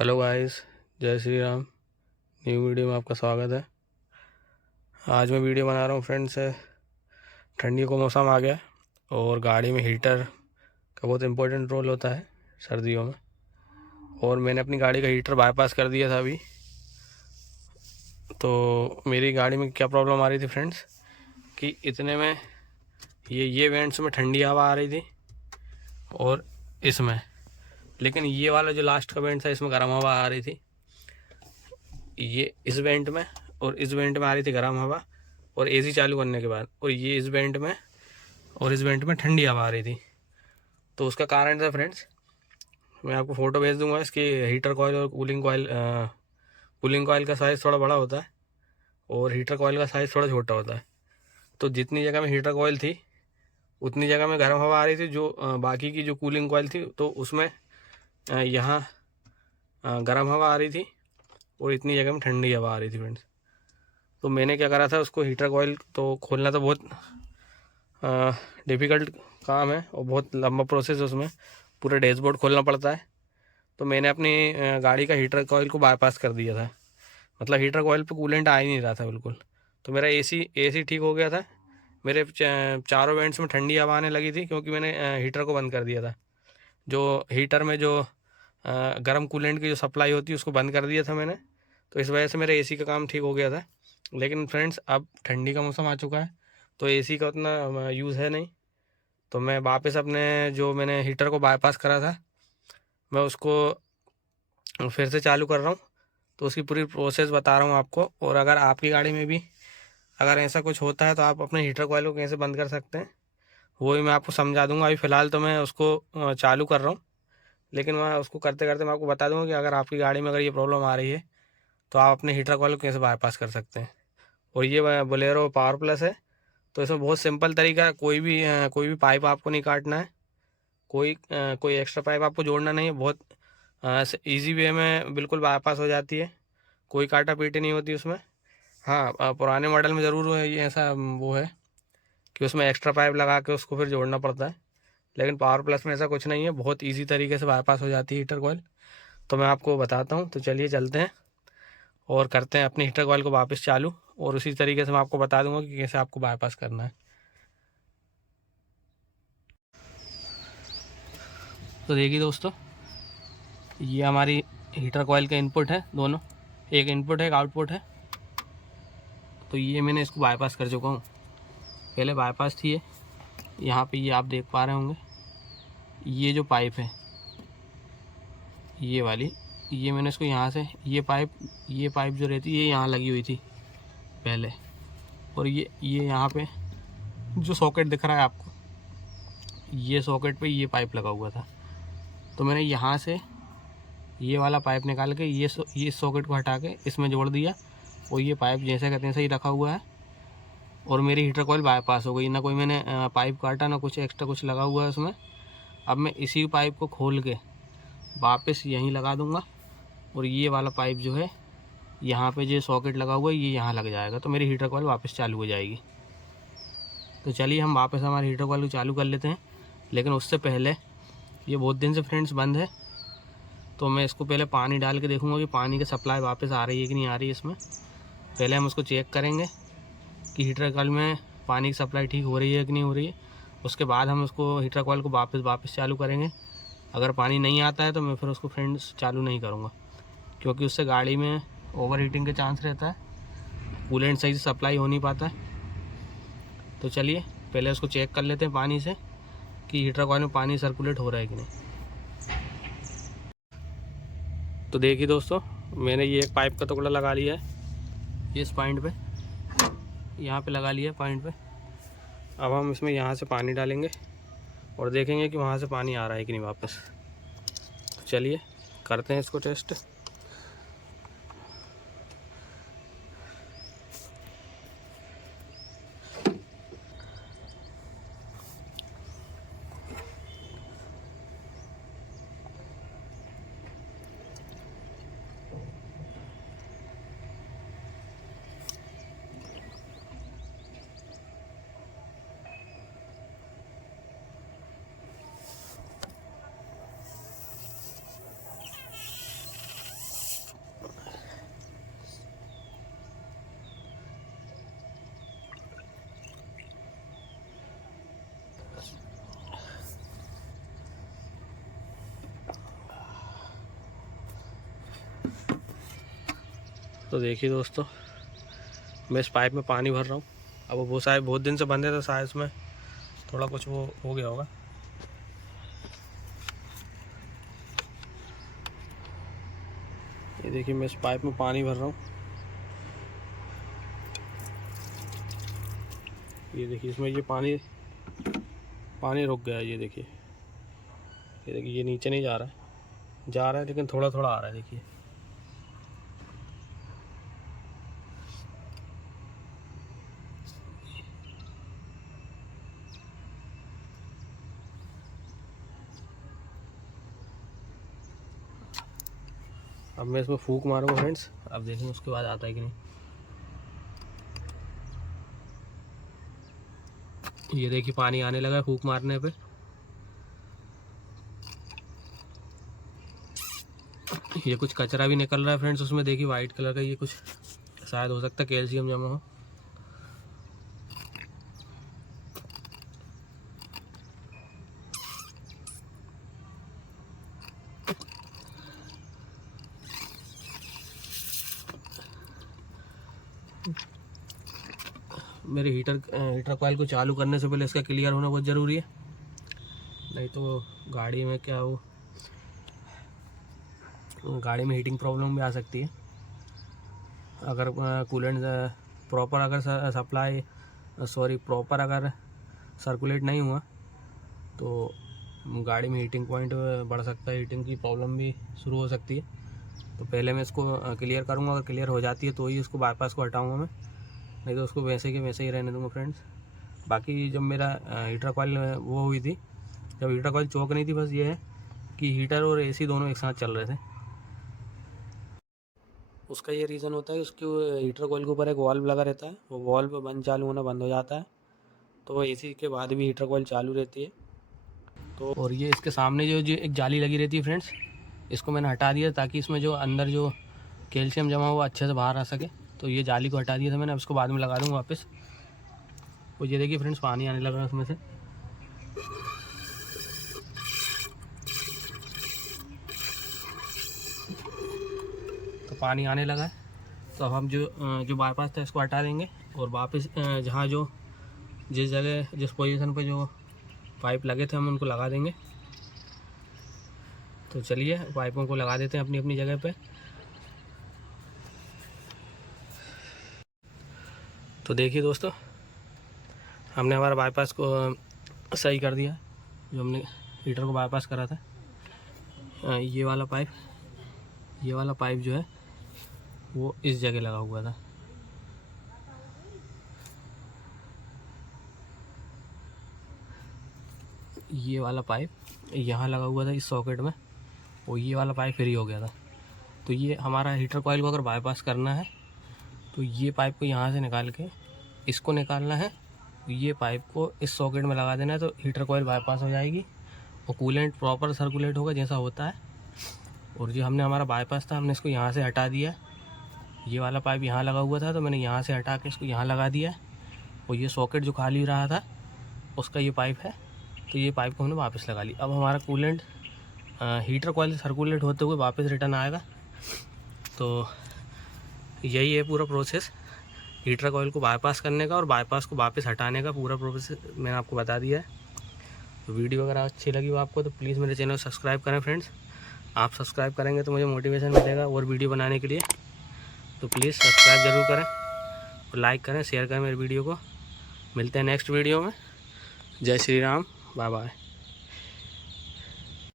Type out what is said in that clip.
Hello guys, जय Shri Ram. New video में आपका स्वागत है। आज मैं वीडियो बना रहा हूँ फ्रेंड्स। ठंडी का मौसम आ गया और गाड़ी में हीटर का बहुत इम्पोर्टेंट रोल होता है सर्दियों में। और मैंने अपनी गाड़ी का हीटर बाईपास कर दिया था अभी। तो मेरी गाड़ी में क्या प्रॉब्लम आ रही थी फ्रेंड्स कि इतने में ये वेंट्स में ठंडी हवा आ रही थी और इसमें, लेकिन ये वाला जो लास्ट का वेंट था इसमें गर्म हवा आ रही थी। ये इस वेंट में और इस वेंट में आ रही थी गर्म हवा, और एसी चालू करने के बाद, और ये इस वेंट में और इस वेंट में ठंडी हवा आ रही थी। तो उसका कारण था फ्रेंड्स, मैं आपको फ़ोटो भेज दूंगा इसकी। हीटर कॉयल और कूलिंग कॉयल का साइज़ थोड़ा बड़ा होता है और हीटर कॉयल का साइज़ थोड़ा छोटा होता है। तो जितनी जगह में हीटर कॉयल थी उतनी जगह में गर्म हवा आ रही थी, जो बाकी की जो कूलिंग कॉयल थी तो उसमें यहाँ गर्म हवा आ रही थी और इतनी जगह में ठंडी हवा आ रही थी फ्रेंड्स। तो मैंने क्या करा था, उसको हीटर कॉयल तो खोलना तो बहुत डिफ़िकल्ट काम है और बहुत लंबा प्रोसेस है, उसमें पूरा डैशबोर्ड खोलना पड़ता है। तो मैंने अपनी गाड़ी का हीटर कॉयल को बाईपास कर दिया था। मतलब हीटर कॉयल पे कूलेंट आ ही नहीं रहा था बिल्कुल। तो मेरा एसी ठीक हो गया था। मेरे चारों वेंट्स में ठंडी हवा आने लगी थी क्योंकि मैंने हीटर को बंद कर दिया था। जो हीटर में जो गर्म कूलेंट की जो सप्लाई होती है उसको बंद कर दिया था मैंने। तो इस वजह से मेरा एसी का काम ठीक हो गया था। लेकिन फ्रेंड्स अब ठंडी का मौसम आ चुका है तो एसी का उतना यूज़ है नहीं। तो मैं वापस अपने जो मैंने हीटर को बाईपास करा था मैं उसको फिर से चालू कर रहा हूँ। तो उसकी पूरी प्रोसेस बता रहा हूँ आपको। और अगर आपकी गाड़ी में भी अगर ऐसा कुछ होता है तो आप अपने हीटर कॉइल को कैसे बंद कर सकते हैं वो भी मैं आपको समझा दूंगा। अभी फ़िलहाल तो मैं उसको चालू कर रहा हूँ, लेकिन मैं उसको करते करते मैं आपको बता दूंगा कि अगर आपकी गाड़ी में अगर ये प्रॉब्लम आ रही है तो आप अपने हीटर कॉइल को कैसे बाईपास कर सकते हैं। और ये बोलेरो पावर प्लस है तो इसमें बहुत सिंपल तरीका है। कोई भी पाइप आपको नहीं काटना है, कोई एक्स्ट्रा पाइप आपको जोड़ना नहीं है। बहुत इजी वे में बिल्कुल बाईपास हो जाती है, कोई काटा पीटी नहीं होती उसमें। हाँ, पुराने मॉडल में ज़रूर ये ऐसा वो है कि उसमें एक्स्ट्रा पाइप लगा के उसको फिर जोड़ना पड़ता है। लेकिन पावर प्लस में ऐसा कुछ नहीं है, बहुत ईजी तरीके से बाईपास हो जाती है हीटर कॉइल। तो मैं आपको बताता हूँ। तो चलिए चलते हैं और करते हैं अपने हीटर कॉइल को वापस चालू, और उसी तरीके से मैं आपको बता दूंगा कि कैसे आपको बाईपास करना है। तो देखिए दोस्तों, ये हमारी हीटर कॉइल का इनपुट है दोनों, एक इनपुट है एक आउटपुट है। तो ये मैंने इसको बाईपास कर चुका हूँ। पहले बाईपास थी ये, यहाँ पे ये आप देख पा रहे होंगे, ये जो पाइप है ये वाली, ये मैंने इसको यहाँ से ये पाइप जो रहती है ये यहाँ लगी हुई थी पहले। और ये यहाँ पे जो सॉकेट दिख रहा है आपको, ये सॉकेट पे ये पाइप लगा हुआ था। तो मैंने यहाँ से ये वाला पाइप निकाल के ये सॉकेट को हटा के इसमें जोड़ दिया, और ये पाइप जैसे कहते हैं सही रखा हुआ है। और मेरी हीटर कॉइल बाईपास हो गई, ना कोई मैंने पाइप काटा ना कुछ एक्स्ट्रा कुछ लगा हुआ है उसमें। अब मैं इसी पाइप को खोल के वापस यहीं लगा दूंगा, और ये वाला पाइप जो है यहाँ पे जो सॉकेट लगा हुआ है ये यहाँ लग जाएगा, तो मेरी हीटर कॉइल वापस चालू हो जाएगी। तो चलिए हम वापस हमारे हीटर कॉइल को चालू कर लेते हैं। लेकिन उससे पहले ये बहुत दिन से फ्रेंड्स बंद है, तो मैं इसको पहले पानी डाल के देखूँगा कि पानी की सप्लाई वापस आ रही है कि नहीं आ रही है इसमें। पहले हम उसको चेक करेंगे कि हीटर कॉइल में पानी की सप्लाई ठीक हो रही है कि नहीं हो रही है। उसके बाद हम उसको हीटर कॉइल को वापस चालू करेंगे। अगर पानी नहीं आता है तो मैं फिर उसको फ्रेंड्स चालू नहीं करूँगा, क्योंकि उससे गाड़ी में ओवर हीटिंग के चांस रहता है, कूलेंट सही से सप्लाई हो नहीं पाता है। तो चलिए पहले उसको चेक कर लेते हैं पानी से कि हीटर कॉइल में पानी सर्कुलेट हो रहा है कि नहीं। तो देखिए दोस्तों, मैंने ये एक पाइप का टुकड़ा लगा लिया है इस पॉइंट पे, यहाँ पे लगा लिया पॉइंट पे। अब हम इसमें यहाँ से पानी डालेंगे और देखेंगे कि वहाँ से पानी आ रहा है कि नहीं वापस। तो चलिए करते हैं इसको टेस्ट। तो देखिए दोस्तों, मैं इस पाइप में पानी भर रहा हूँ। अब वो शायद बहुत दिन से बंद है तो शायद इसमें थोड़ा कुछ वो हो गया होगा। ये देखिए मैं इस पाइप में पानी भर रहा हूँ। ये देखिए इसमें ये पानी रुक गया है। ये देखिए ये नीचे नहीं जा रहा है लेकिन थोड़ा थोड़ा आ रहा है। देखिए अब मैं इसमें फूंक मारूंगा फ्रेंड्स, अब देखेंगे उसके बाद आता है कि नहीं। ये देखिए पानी आने लगा है फूंक मारने पे। ये कुछ कचरा भी निकल रहा है फ्रेंड्स उसमें। देखिए वाइट कलर का, ये कुछ शायद हो सकता है कैल्शियम जमा हो। मेरे हीटर कॉइल को चालू करने से पहले इसका क्लियर होना बहुत ज़रूरी है, नहीं तो गाड़ी में क्या हो, गाड़ी में हीटिंग प्रॉब्लम भी आ सकती है। अगर कूलेंट प्रॉपर अगर प्रॉपर अगर सर्कुलेट नहीं हुआ तो गाड़ी में हीटिंग पॉइंट बढ़ सकता है, हीटिंग की प्रॉब्लम भी शुरू हो सकती है। तो पहले मैं इसको क्लियर करूँगा, अगर क्लियर हो जाती है तो ही इसको बाईपास को हटाऊँगा मैं, नहीं तो उसको वैसे के वैसे ही रहने दूँगा फ्रेंड्स। बाकी जब मेरा हीटर कॉइल वो हुई थी, जब हीटर कॉइल चौक नहीं थी, बस ये है कि हीटर और एसी दोनों एक साथ चल रहे थे। उसका ये रीज़न होता है उसके हीटर कॉइल के ऊपर एक वाल्व लगा रहता है, वो वाल्व बंद चालू होना बंद हो जाता है तो एसी के बाद भी हीटर कॉइल चालू रहती है। तो और ये इसके सामने जो एक जाली लगी रहती है फ्रेंड्स, इसको मैंने हटा दिया ताकि इसमें जो अंदर जो कैल्शियम जमा हुआ अच्छे से बाहर आ सके। तो ये जाली को हटा दिया था मैंने, अब इसको बाद में लगा दूँगा वापस। तो ये देखिए फ्रेंड्स पानी आने लगा उसमें से। तो पानी आने लगा है, तो अब हम जो बाईपास था इसको हटा देंगे और वापस जहाँ जो जिस जगह जिस पोजीशन पे जो पाइप लगे थे हम उनको लगा देंगे। तो चलिए पाइपों को लगा देते हैं अपनी अपनी जगह पे। तो देखिए दोस्तों, हमने हमारा बाईपास को सही कर दिया, जो हमने हीटर को बाईपास करा था। ये वाला पाइप जो है वो इस जगह लगा हुआ था। ये वाला पाइप यहाँ लगा हुआ था इस सॉकेट में, और ये वाला पाइप फ्री हो गया था। तो ये हमारा हीटर कॉइल को अगर बाईपास करना है तो ये पाइप को यहाँ से निकाल के इसको निकालना है, ये पाइप को इस सॉकेट में लगा देना है, तो हीटर कॉइल बाईपास हो जाएगी और कूलेंट प्रॉपर सर्कुलेट होगा जैसा होता है। और जो हमने हमारा बाईपास था हमने इसको यहाँ से हटा दिया। ये वाला पाइप यहाँ लगा हुआ था तो मैंने यहाँ से हटा के इसको यहाँ लगा दिया, और ये सॉकेट जो खाली रहा था उसका ये पाइप है, तो ये पाइप को हमने वापस लगा ली। अब हमारा कूलेंट हीटर कॉइल सर्कुलेट होते हुए वापस रिटर्न आएगा। तो यही है पूरा प्रोसेस हीटर कॉइल को बाईपास करने का और बाईपास को वापस हटाने का। पूरा प्रोसेस मैंने आपको बता दिया है। तो वीडियो अगर अच्छी लगी हो आपको तो प्लीज़ मेरे चैनल को सब्सक्राइब करें फ्रेंड्स। आप सब्सक्राइब करेंगे तो मुझे मोटिवेशन मिलेगा और वीडियो बनाने के लिए। तो प्लीज़ सब्सक्राइब ज़रूर करें और लाइक करें, शेयर करें मेरे वीडियो को। मिलते हैं नेक्स्ट वीडियो में। जय श्री राम, बाय बाय।